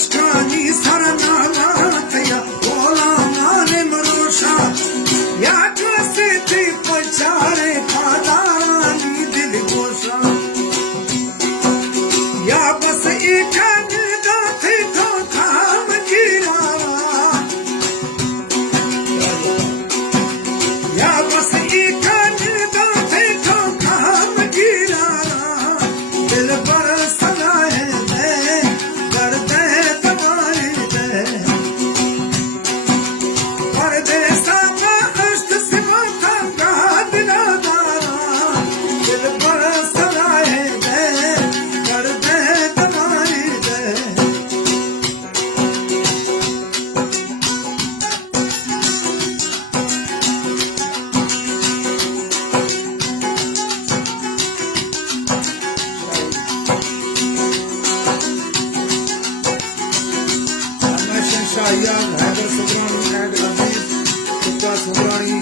अशकानी सरनाना थया बोला नाने मरोशा या कैसे थी पचारे खादारानी दिल गोशा या बस एक निदा थी तो खाम गिरा या बस एक निदा थी तो खाम गिरा दिल पर सलाए दे करते दवाई दे परदेसा में अष्ट सिवा था दिला दारा दिल पर सलाए दे करते दवाई दे Shahiyar, Hyder Subrani, and Aziz, Tukka Subrani,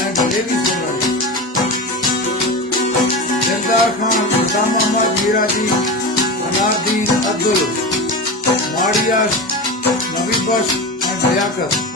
and Devi Subrani. Jandar Khan, Adam Muhammad Miraji, Anardin Abdul, Mariyash, Nabi Bash, and Hayakar.